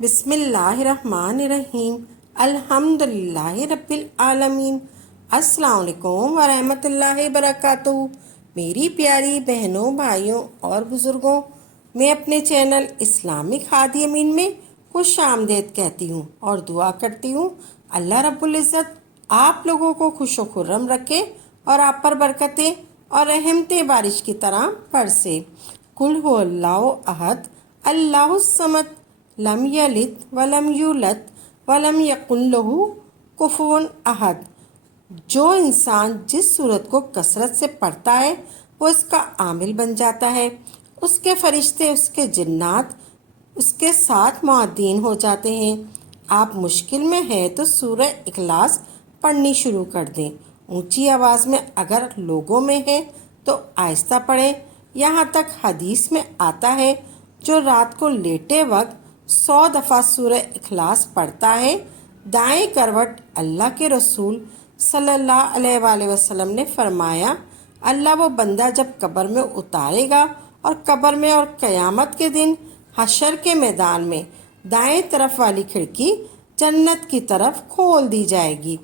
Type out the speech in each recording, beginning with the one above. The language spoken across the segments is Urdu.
بسم اللہ الرحمن الرحیم الحمد للہ رب العالمین۔ السلام علیکم ورحمۃ اللہ وبرکاتہ۔ میری پیاری بہنوں، بھائیوں اور بزرگوں، میں اپنے چینل اسلامک ہادی امین میں خوش آمدید کہتی ہوں اور دعا کرتی ہوں اللہ رب العزت آپ لوگوں کو خوش و خرم رکھے اور آپ پر برکتیں اور رحمتیں بارش کی طرح برسے۔ قل هو اللہ احد اللہ الصمد لم یلد ولم یولد ولم یکن لہ کفوا احد۔ جو انسان جس سورت کو کثرت سے پڑھتا ہے وہ اس کا عامل بن جاتا ہے، اس کے فرشتے، اس کے جنات اس کے ساتھ معدین ہو جاتے ہیں۔ آپ مشکل میں ہیں تو سورہ اخلاص پڑھنی شروع کر دیں۔ اونچی آواز میں اگر لوگوں میں ہے تو آہستہ پڑھیں۔ یہاں تک حدیث میں آتا ہے جو رات کو لیٹے وقت 100 دفعہ سورہ اخلاص پڑھتا ہے، دائیں کروٹ اللہ کے رسول صلی اللہ علیہ وآلہ وسلم نے فرمایا، اللہ وہ بندہ جب قبر میں اتارے گا اور قبر میں اور قیامت کے دن حشر کے میدان میں دائیں طرف والی کھڑکی جنت کی طرف کھول دی جائے گی۔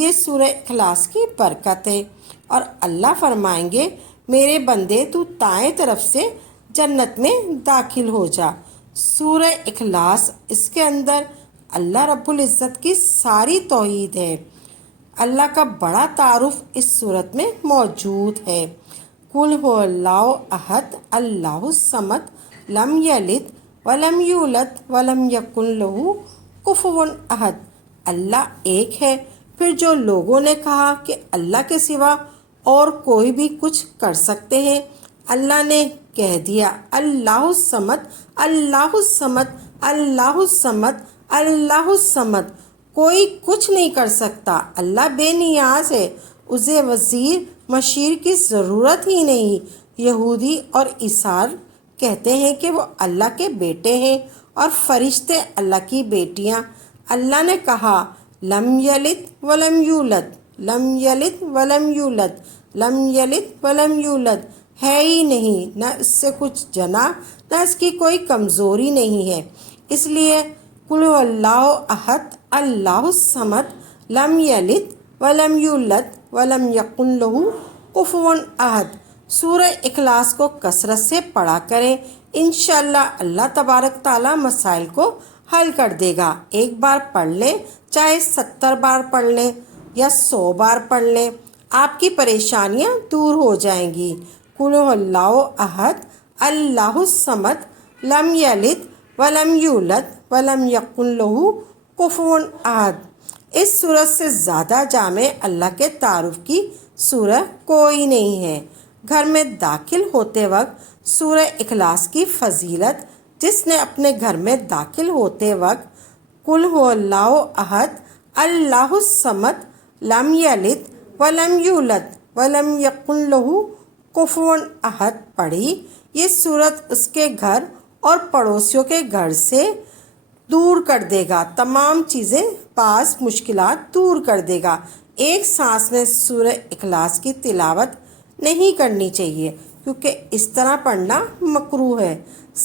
یہ سورہ اخلاص کی برکت ہے اور اللہ فرمائیں گے، میرے بندے تو دائیں طرف سے جنت میں داخل ہو جا۔ سورہ اخلاص، اس کے اندر اللہ رب العزت کی ساری توحید ہے۔ اللہ کا بڑا تعارف اس صورت میں موجود ہے۔ قل هو اللہ احد اللہ الصمد لم یلد ولم یولد ولم یکن لہ کفوا احد۔ اللہ ایک ہے۔ پھر جو لوگوں نے کہا کہ اللہ کے سوا اور کوئی بھی کچھ کر سکتے ہیں، اللہ نے کہہ دیا اللہ الصمد اللہ الصمد اللہ الصمد اللہ الصمد۔ کوئی کچھ نہیں کر سکتا، اللہ بے نیاز ہے، اسے وزیر مشیر کی ضرورت ہی نہیں۔ یہودی اور عیسائی کہتے ہیں کہ وہ اللہ کے بیٹے ہیں اور فرشتے اللہ کی بیٹیاں۔ اللہ نے کہا لم یلد ولم یولد لم یلد ولم یولد لم یلد ولم یولد، ہے ہی نہیں، نہ اس سے کچھ جنا، نہ اس کی کوئی کمزوری نہیں ہے۔ اس لیے قل هو اللہ احد اللہ الصمد لم یلد ولم یولد ولم یکن لہ کفوا احد۔ سورہ اخلاص کو کثرت سے پڑھا کریں، انشاءاللہ اللہ تبارک تعالیٰ مسائل کو حل کر دے گا۔ ایک بار پڑھ لیں، چاہے 70 بار پڑھ لیں یا 100 بار پڑھ لیں، آپ کی پریشانیاں دور ہو جائیں گی۔ قل هو اللہ احد اللہ الصمد لم یلد ولم یولد ولم یکن لہ کفوا احد۔ اس سورت سے زیادہ جامع اللہ کے تعارف کی سورت کوئی نہیں ہے۔ گھر میں داخل ہوتے وقت سورہ اخلاص کی فضیلت، جس نے اپنے گھر میں داخل ہوتے وقت قل هو اللہ احد اللہ الصمد لم یلد ولم یولد ولم یکن لہ کفوا احد پڑھی، یہ سورت اس کے گھر اور پڑوسیوں کے گھر سے دور کر دے گا، تمام چیزیں پاس مشکلات دور کر دے گا۔ ایک سانس میں سورہ اخلاص کی تلاوت نہیں کرنی چاہیے کیونکہ اس طرح پڑھنا مکروہ ہے۔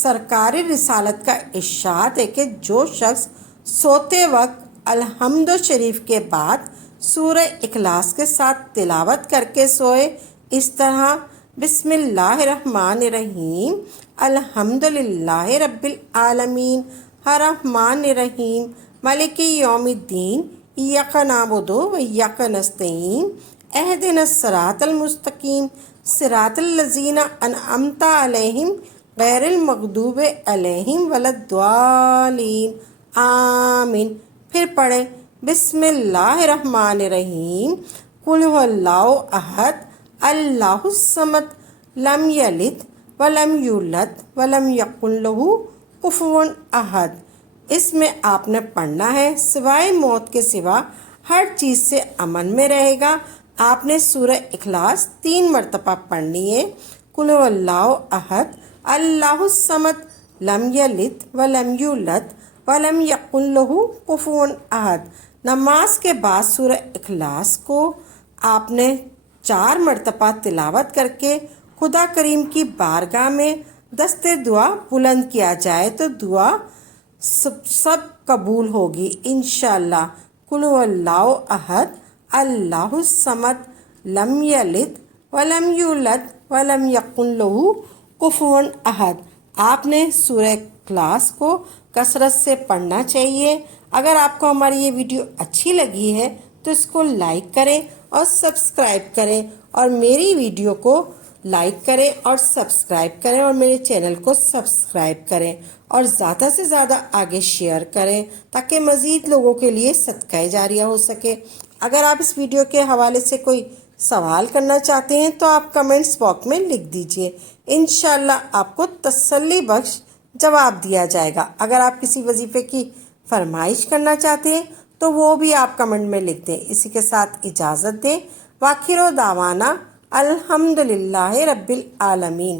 سرکار رسالت کا ارشاد ہے کہ جو شخص سوتے وقت الحمد شریف کے بعد سورہ اخلاص کے ساتھ تلاوت کر کے سوئے، اس طرح بسم اللہ الرحمن الرحیم الحمد للہ رب العالمین الرحمن الرحیم مالک یوم الدین ایاک نعبد و ایاک نستعین اہدنا الصراط المستقیم صراط الذین انعمت علیہم غیر المغضوب علیہم ولا الضالین آمین۔ پھر پڑھیں بسم اللہ الرحمن الرحیم قل هو اللہ احد اللہ الصمد لم یلد ولم یولد ولم یکن لہ کفوا احد۔ اس میں آپ نے پڑھنا ہے، سوائے موت کے سوا ہر چیز سے امن میں رہے گا۔ آپ نے سورہ اخلاص 3 مرتبہ پڑھنی ہے۔ قل هو اللہ احد اللہ الصمد لم یلد ولم یولد ولم یکن لہ کفوا احد۔ نماز کے بعد سورہ اخلاص کو آپ نے 4 مرتبہ تلاوت کر کے خدا کریم کی بارگاہ میں دست دعا بلند کیا جائے تو دعا سب قبول ہوگی انشاءاللہ۔ قل هو اللہ احد اللہ الصمد لم یلد ولم یولد ولم یکن له کفوا احد۔ آپ نے سورہ اخلاص کو کثرت سے پڑھنا چاہیے۔ اگر آپ کو ہماری یہ ویڈیو اچھی لگی ہے تو اس کو لائک کریں اور سبسکرائب کریں، اور میری ویڈیو کو لائک کریں اور سبسکرائب کریں، اور میرے چینل کو سبسکرائب کریں، اور زیادہ سے زیادہ آگے شیئر کریں تاکہ مزید لوگوں کے لیے صدقہ جاریہ ہو سکے۔ اگر آپ اس ویڈیو کے حوالے سے کوئی سوال کرنا چاہتے ہیں تو آپ کمنٹس باکس میں لکھ دیجئے، انشاءاللہ آپ کو تسلی بخش جواب دیا جائے گا۔ اگر آپ کسی وظیفے کی فرمائش کرنا چاہتے ہیں تو وہ بھی آپ کمنٹ میں لکھ دیں۔ اسی کے ساتھ اجازت دیں، وآخر دعوانا الحمدللہ رب العالمین۔